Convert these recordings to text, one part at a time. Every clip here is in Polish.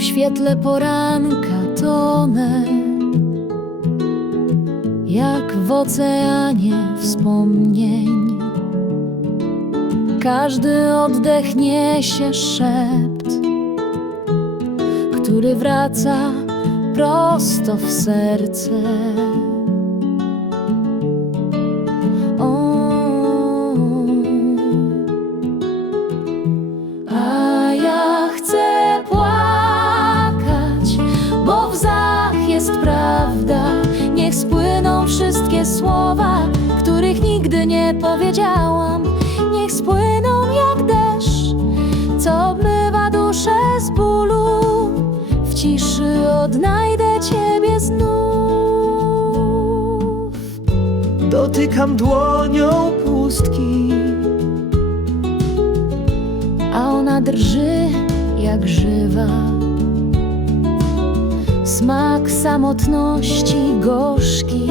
świetle poranka tonę Jak w oceanie wspomnień. Każdy oddech niesie szept Który wraca prosto w serce jest prawda. Niech spłyną wszystkie słowa, których nigdy nie powiedziałam. Niech spłyną jak deszcz, co obmywa duszę z bólu. W ciszy odnajdę Ciebie znów. Dotykam dłonią pustki a ona drży jak żywa. Smak samotności gorzki,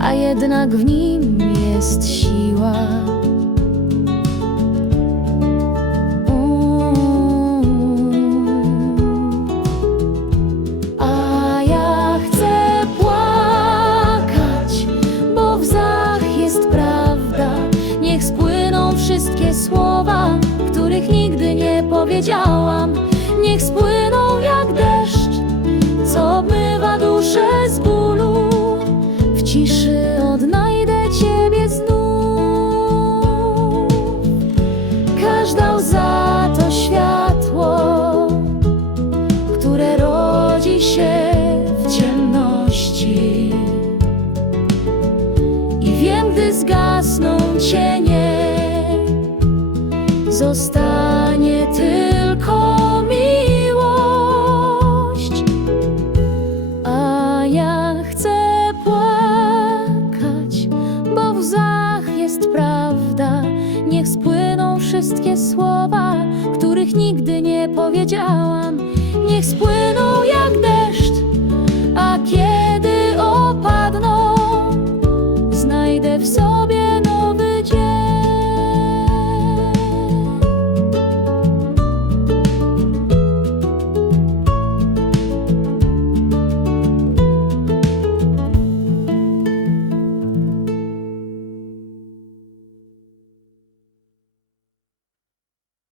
a jednak w nim jest siła. Wszystkie słowa, których nigdy nie powiedziałam. Niech spłyną Niech spłyną wszystkie słowa, których nigdy nie powiedziałam. Niech spłyną